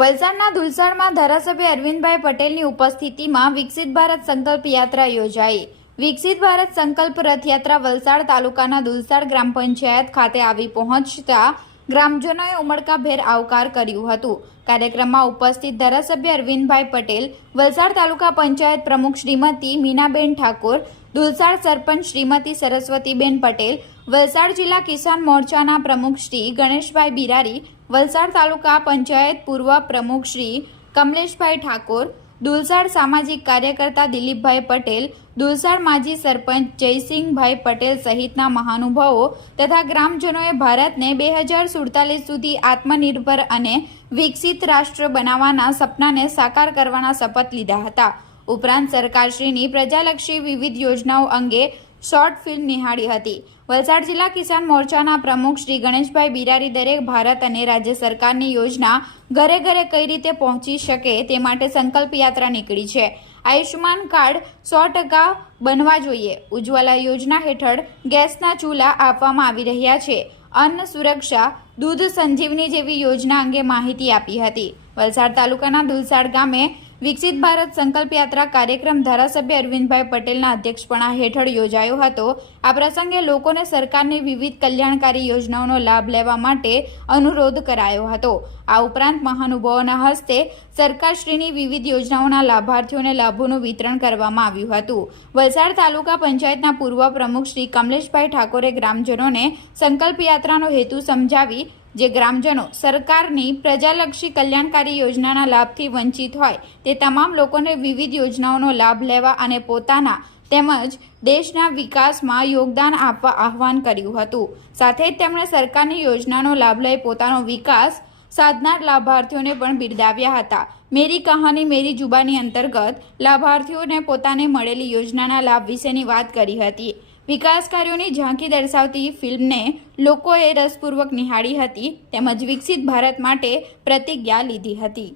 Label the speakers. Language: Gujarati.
Speaker 1: વલસાડના દુલસાડમાં ધારાસભ્ય અરવિંદભાઈ પટેલની ઉપસ્થિતિમાં વિકસિત ભારત સંકલ્પ યાત્રા યોજાઈ. વિકસિત ભારત સંકલ્પ રથયાત્રા વલસાડ તાલુકાના દુલસાડ ગ્રામ પંચાયત ખાતે આવી પહોંચતા ગ્રામજનોએ ઉમળકાભેર આવકાર કર્યું હતું. કાર્યક્રમમાં ઉપસ્થિત ધારાસભ્ય અરવિંદભાઈ પટેલ, વલસાડ તાલુકા પંચાયત પ્રમુખ શ્રીમતી મીનાબેન ઠાકોર, દુલસાડ સરપંચ શ્રીમતી સરસ્વતીબેન પટેલ, વલસાડ જિલ્લા કિસાન મોરચાના પ્રમુખ શ્રી ગણેશભાઈ બિરારી, વલસાડ તાલુકા પંચાયત પૂર્વ પ્રમુખ શ્રી કમલેશભાઈ ઠાકોર દુલસાડ સામાજિક કાર્યકર્તા દિલીપભાઈ પટેલ, દુલસાડ માજી સરપંચ જયસિંહભાઈ પટેલ સહિતના મહાનુભાવો તથા ગ્રામજનોએ ભારતને બે હજાર સુડતાલીસ સુધી આત્મનિર્ભર અને વિકસિત રાષ્ટ્ર બનાવવાના સપનાને સાકાર કરવાના શપથ લીધા હતા. ઉપરાંત સરકારશ્રીની પ્રજાલક્ષી વિવિધ યોજનાઓ અંગે શોર્ટ ફિલ્મ નિહાળી હતી. વલસાડ જિલ્લા કિસાન મોરચાના પ્રમુખ શ્રી ગણેશભાઈ બિરારી દરેક ભારત અને રાજ્ય સરકારની યોજના ઘરે ઘરે કઈ રીતે પહોંચી શકે તે માટે સંકલ્પ યાત્રા નીકળી છે. આયુષ્યમાન કાર્ડ સો ટકા બનવા જોઈએ. ઉજ્જવલા યોજના હેઠળ ગેસના ચૂલા આપવામાં આવી રહ્યા છે. અન્ન સુરક્ષા, દૂધ સંજીવની જેવી યોજના અંગે માહિતી આપી હતી. વલસાડ તાલુકાના દુલસાડ ગામે વિકસિત ભારત સંકલ્પ યાત્રા કાર્યક્રમ ધારાસભ્ય અરવિંદભાઈ પટેલના અધ્યક્ષપણા હેઠળ યોજાયો હતો. આ પ્રસંગે લોકોને સરકારની વિવિધ કલ્યાણકારી યોજનાઓનો લાભ લેવા માટે અનુરોધ કરાયો હતો. આ ઉપરાંત મહાનુભાવોના હસ્તે સરકારશ્રીની વિવિધ યોજનાઓના લાભાર્થીઓને લાભોનું વિતરણ કરવામાં આવ્યું હતું. વલસાડ તાલુકા પંચાયતના પૂર્વ પ્રમુખ શ્રી કમલેશભાઈ ઠાકોરે ગ્રામજનોને સંકલ્પ યાત્રાનો હેતુ સમજાવી જે ગ્રામજનો સરકારની પ્રજાલક્ષી કલ્યાણકારી યોજનાના લાભથી વંચિત હોય તે તમામ લોકોને વિવિધ યોજનાઓનો લાભ લેવા અને પોતાના તેમજ દેશના વિકાસમાં યોગદાન આપવા આહવાન કર્યું હતું. સાથે જ તેમણે સરકારની યોજનાનો લાભ લઈ પોતાનો વિકાસ સાધનાર લાભાર્થીઓને પણ બિરદાવ્યા હતા. મેરી કહાની મેરી જુબાની અંતર્ગત લાભાર્થીઓને પોતાને મળેલી યોજનાના લાભ વિશેની વાત કરી હતી. વિકાસ કાર્યોની ઝાંખી દર્શાવતી ફિલ્મને લોકોએ રસપૂર્વક નિહાળી હતી તેમજ વિકસિત ભારત માટે પ્રતિજ્ઞા લીધી હતી.